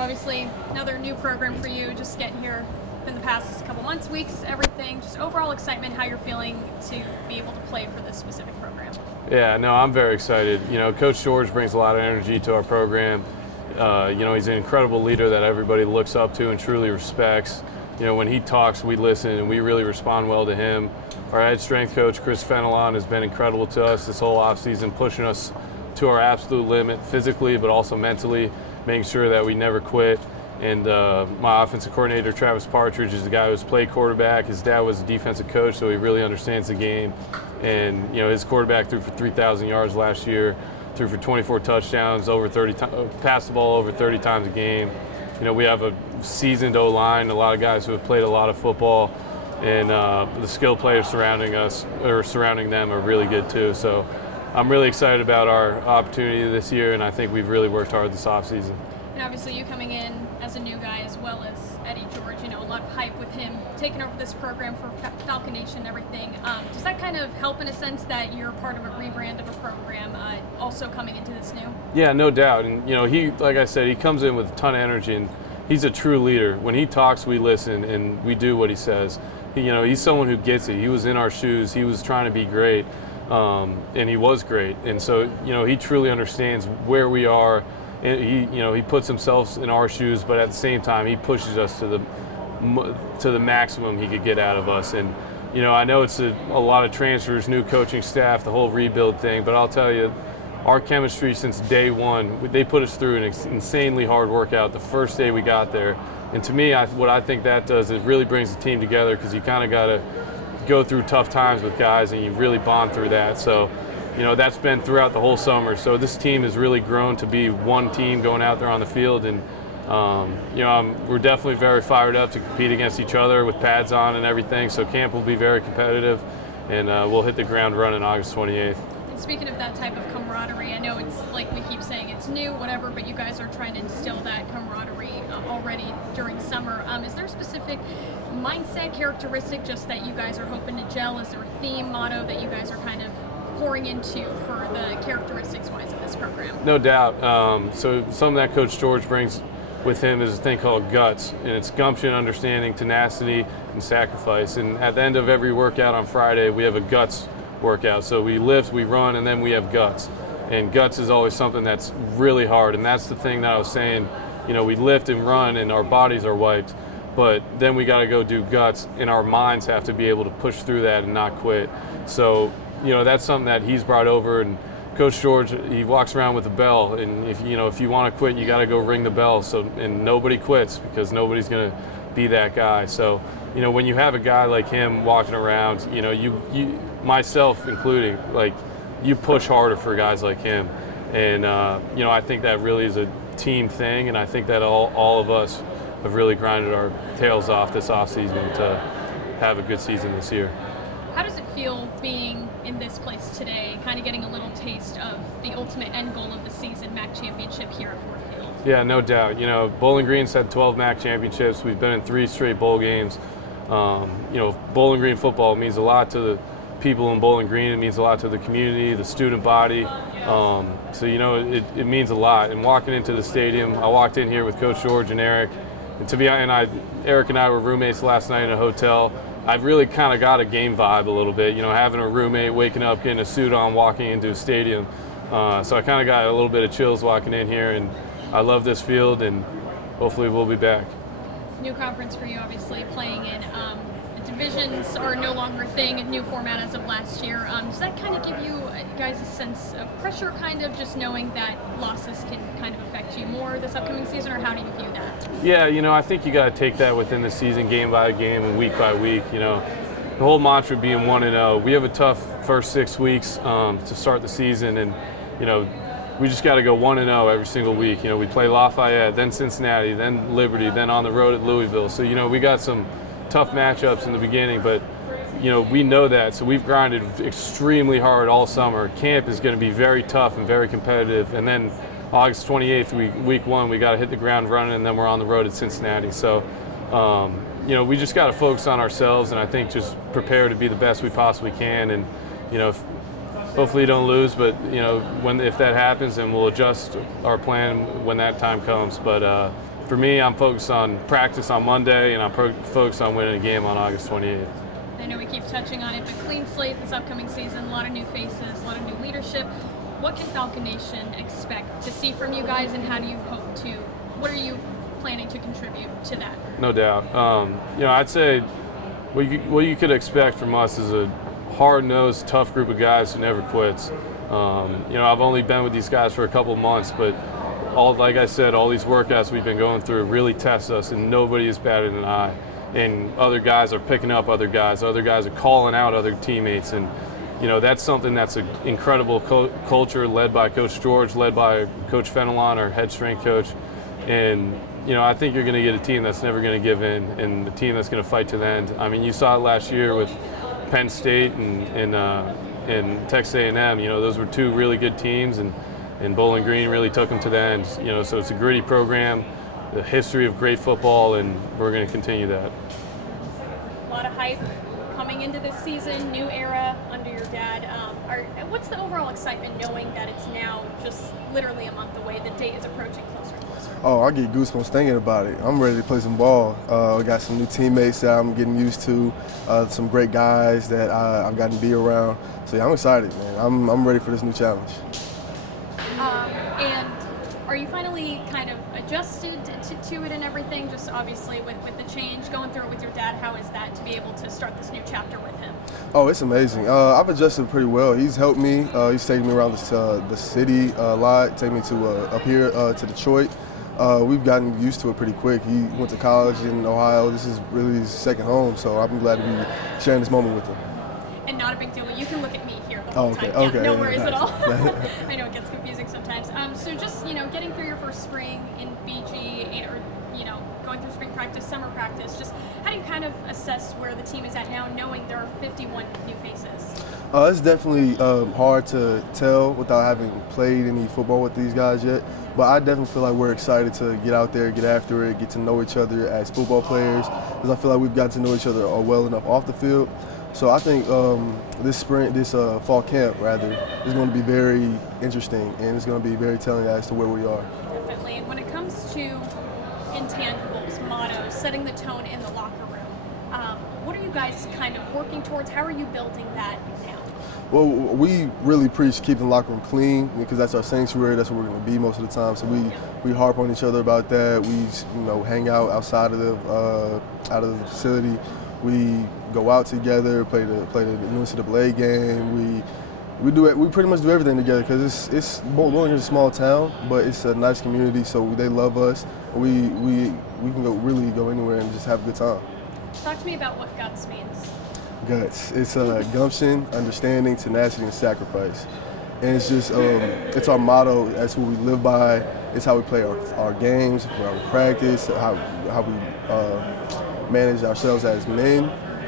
So obviously another new program for you, just getting here in the past couple months, weeks, everything. Just overall excitement, how you're feeling to be able to play for this specific program. Yeah, no, I'm very excited. Coach George brings a lot of energy to our program. He's an incredible leader that everybody looks up to and truly respects. When he talks, we listen and we really respond well to him. Our head strength coach, Chris Fenelon, has been incredible to us this whole offseason, pushing us to our absolute limit physically, but also mentally, making sure that we never quit. And my offensive coordinator, Travis Partridge, is the guy who's played quarterback. His dad was a defensive coach, so he really understands the game. And his quarterback threw for 3,000 yards last year, threw for 24 touchdowns, passed the ball over 30 times a game. We have a seasoned O-line, a lot of guys who have played a lot of football, and the skill players surrounding them are really good too. So I'm really excited about our opportunity this year, and I think we've really worked hard this offseason. And obviously you coming in as a new guy as well as Eddie George, a lot of hype with him taking over this program for Falcon Nation and everything. Does that kind of help in a sense that you're part of a rebrand of a program also coming into this new? Yeah, no doubt. And, he, like I said, he comes in with a ton of energy, and he's a true leader. When he talks, we listen, and we do what he says. He's someone who gets it. He was in our shoes. He was trying to be great, and he was great. And so, he truly understands where we are. And he puts himself in our shoes, but at the same time, he pushes us to the maximum he could get out of us. And I know it's a lot of transfers, new coaching staff, the whole rebuild thing, but I'll tell you, our chemistry since day one, they put us through an insanely hard workout the first day we got there. And to me, what I think that does is really brings the team together, because you kind of got to go through tough times with guys and you really bond through that. So that's been throughout the whole summer. So this team has really grown to be one team going out there on the field. And, we're definitely very fired up to compete against each other with pads on and everything. So camp will be very competitive, and we'll hit the ground running August 28th. And speaking of that type of camaraderie, I know it's like we keep saying it's new, whatever, but you guys are trying to instill that camaraderie already during summer. Is there a specific mindset characteristic just that you guys are hoping to gel? Is there a theme, motto that you guys are kind of pouring into for the characteristics-wise of this program? No doubt. So something that Coach George brings with him is a thing called guts, and it's gumption, understanding, tenacity, and sacrifice. And at the end of every workout on Friday, we have a guts workout. So we lift, we run, and then we have guts. And guts is always something that's really hard, and that's the thing that I was saying. We lift and run, and our bodies are wiped, but then we got to go do guts, and our minds have to be able to push through that and not quit. So that's something that he's brought over. And Coach George, he walks around with a bell, and if you want to quit, you got to go ring the bell. So, and nobody quits, because nobody's going to be that guy. So, when you have a guy like him walking around, you myself including, like, you push harder for guys like him. And I think that really is a team thing, and I think that all of us have really grinded our tails off this offseason to have a good season this year. How does it feel being in this place today, kind of getting a little taste of the ultimate end goal of the season, MAC championship here at Ford Field? Yeah, no doubt. Bowling Green's had 12 MAC championships. We've been in 3 straight bowl games. Bowling Green football means a lot to the people in Bowling Green. It means a lot to the community, the student body. It means a lot. And walking into the stadium, I walked in here with Coach George and Eriq. And Eriq and I were roommates last night in a hotel. I've really kind of got a game vibe a little bit, having a roommate, waking up, getting a suit on, walking into a stadium. So I kind of got a little bit of chills walking in here, and I love this field, and hopefully we'll be back. New conference for you, obviously, playing in the divisions are no longer a thing, a new format as of last year. Does that kind of give you guys a sense of pressure, kind of just knowing that losses can kind of affect you more this upcoming season, or how do you view that? Yeah, I think you got to take that within the season, game by game and week by week. The whole mantra being 1-0. We have a tough first 6 weeks to start the season, and we just got to go 1-0 every single week. We play Lafayette, then Cincinnati, then Liberty, then on the road at Louisville. So we got some tough matchups in the beginning, but we know that, so we've grinded extremely hard all summer. Camp is going to be very tough and very competitive, and then August 28th, week 1, we got to hit the ground running, and then we're on the road at Cincinnati. So, we just got to focus on ourselves, and I think just prepare to be the best we possibly can. And, hopefully you don't lose, but, if that happens, then we'll adjust our plan when that time comes. But for me, I'm focused on practice on Monday, and I'm focused on winning a game on August 28th. I know we keep touching on it, but clean slate this upcoming season, a lot of new faces, a lot of new leadership. What can Falcon Nation expect to see from you guys, and how do you hope to, what are you planning to contribute to that? No doubt. I'd say what you could expect from us is a hard-nosed, tough group of guys who never quits. I've only been with these guys for a couple months, but like I said, all these workouts we've been going through really test us, and nobody is better than I. And other guys are picking up other guys are calling out other teammates, and that's something that's an incredible culture led by Coach George, led by Coach Fenelon, our head strength coach. And I think you're going to get a team that's never going to give in, and a team that's going to fight to the end. I mean, you saw it last year with Penn State and Texas A&M. Those were two really good teams, and Bowling Green really took them to the end. So it's a gritty program, the history of great football, and we're going to continue that. A lot of hype coming into this season, new era under your dad. What's the overall excitement knowing that it's now just literally a month away, the date is approaching closer and closer? Oh, I get goosebumps thinking about it. I'm ready to play some ball. I got some new teammates that I'm getting used to, some great guys that I've gotten to be around. So yeah, I'm excited, man. I'm ready for this new challenge. And are you finally kind of adjusted to it and everything? Just obviously with the change, going through it with your dad, how is that to be able to start this new chapter with him? Oh, it's amazing. I've adjusted pretty well. He's helped me. He's taken me around the city a lot, taken me to up here to Detroit. We've gotten used to it pretty quick. He went to college in Ohio. This is really his second home, so I'm glad to be sharing this moment with him. And not a big deal. You can look at me here the whole time. Okay. Yeah, no worries nice. at all. I know it gets confusing sometimes. So just, getting through your first spring in BG, or, going through spring practice, summer practice, just how do you kind of assess where the team is at now, knowing there are 51 new faces? It's definitely hard to tell without having played any football with these guys yet. But I definitely feel like we're excited to get out there, get after it, get to know each other as football players, because I feel like we've got to know each other well enough off the field. So I think this fall camp, is going to be very interesting, and it's going to be very telling as to where we are. Definitely. And when it comes to intangibles, mottos, setting the tone in the locker room, what are you guys kind of working towards? How are you building that now? Well, we really preach keeping the locker room clean, because that's our sanctuary. That's where we're going to be most of the time. So we harp on each other about that. We hang out outside of the facility. We go out together, play the new NCAA game. We pretty much do everything together, because Bowling is a small town, but it's a nice community. So they love us. We can really go anywhere and just have a good time. Talk to me about what guts means. Guts. It's gumption, understanding, tenacity, and sacrifice. And it's just it's our motto. That's what we live by. It's how we play our games, how we practice, how we manage ourselves as men.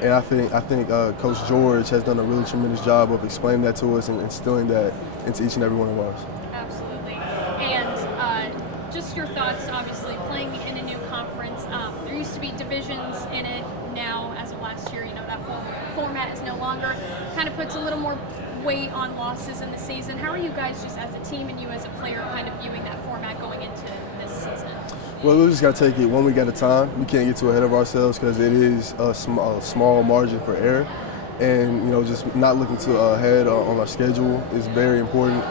And I think Coach George has done a really tremendous job of explaining that to us and instilling that into each and every one of us. Absolutely. And just your thoughts, obviously, playing in a new conference. There used to be divisions in it. Now, as of last year, that format is no longer. Kind of puts a little more weight on losses in the season. How are you guys, just as a team and you as a player, kind of viewing that format going into this season? Well, we just got to take it 1 week at a time. We can't get too ahead of ourselves, because it is a small margin for error. And, just not looking too ahead on our schedule is very important.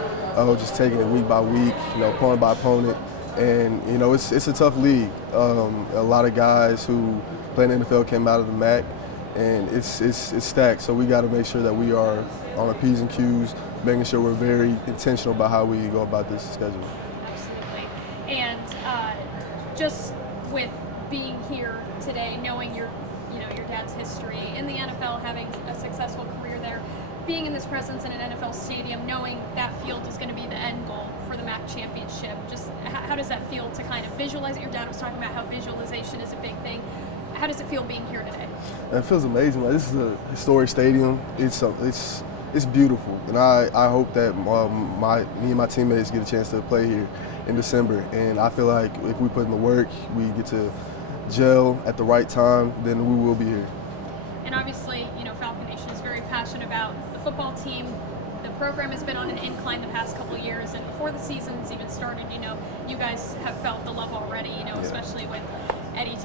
Just taking it week by week, opponent by opponent. And, it's a tough league. A lot of guys who play in the NFL came out of the MAC, and it's stacked. So we got to make sure that we are on our P's and Q's, making sure we're very intentional about how we go about this schedule. Absolutely. And just with being here today, knowing your dad's history in the NFL, having a successful career there, being in this presence in an NFL stadium, knowing that field is going to be the end goal for the MAC championship, just how does that feel to kind of visualize it? Your dad was talking about how visualization is a big thing. How does it feel being here today? It feels amazing. This is a historic stadium. It's beautiful, and I hope that me and my teammates get a chance to play here in December. And I feel like if we put in the work, we get to gel at the right time, then we will be here. And obviously, Falcon Nation is very passionate about the football team. The program has been on an incline the past couple of years, and before the season's even started, you guys have felt the love already, especially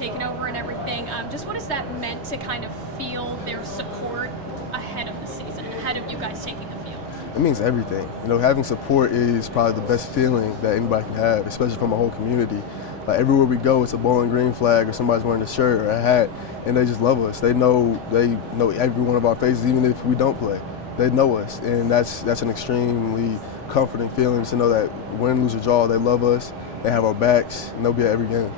taken over and everything. Just what has that meant to kind of feel their support ahead of the season, ahead of you guys taking the field? It means everything. You know, having support is probably the best feeling that anybody can have, especially from a whole community. Like everywhere we go, it's a Bowling Green flag or somebody's wearing a shirt or a hat, and they just love us. They know every one of our faces, even if we don't play. They know us, and that's an extremely comforting feeling to know that win, lose, or draw, they love us, they have our backs, and they'll be at every game.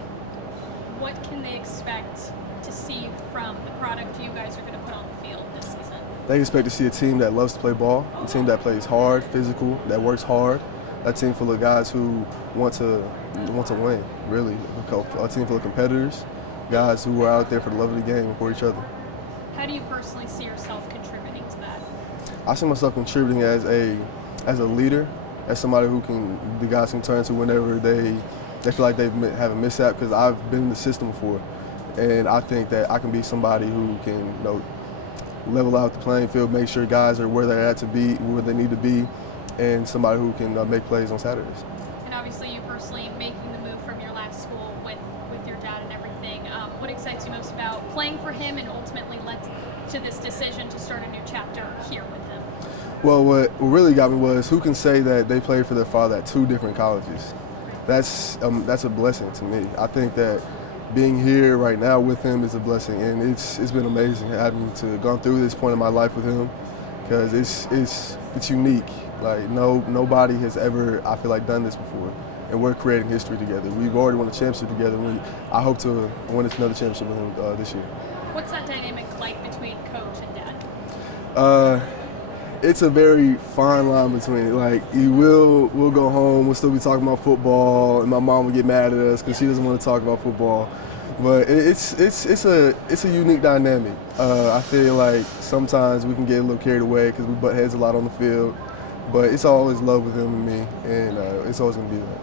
What can they expect to see from the product you guys are going to put on the field this season? They expect to see a team that loves to play ball, a team that plays hard, physical, that works hard, a team full of guys who want to win, really. A team full of competitors, guys who are out there for the love of the game and for each other. How do you personally see yourself contributing to that? I see myself contributing as a leader, as somebody who the guys can turn to whenever they feel like they have a mishap, because I've been in the system before, and I think that I can be somebody who can, level out the playing field, make sure guys are where they're at to be, where they need to be, and somebody who can make plays on Saturdays. And obviously you personally making the move from your last school with your dad and everything, what excites you most about playing for him and ultimately led to this decision to start a new chapter here with him? Well, what really got me was, who can say that they played for their father at 2 different colleges? That's a blessing to me. I think that being here right now with him is a blessing, and it's been amazing having to gone through this point in my life with him, because it's unique. Like nobody has ever, I feel like, done this before, and we're creating history together. We've already won a championship together, and I hope to win another championship with him this year. What's that dynamic like between coach and dad? It's a very fine line between, like, we'll go home, we'll still be talking about football, and my mom will get mad at us because she doesn't want to talk about football. But it's a unique dynamic. I feel like sometimes we can get a little carried away because we butt heads a lot on the field, but it's always love with him and me, and it's always going to be that.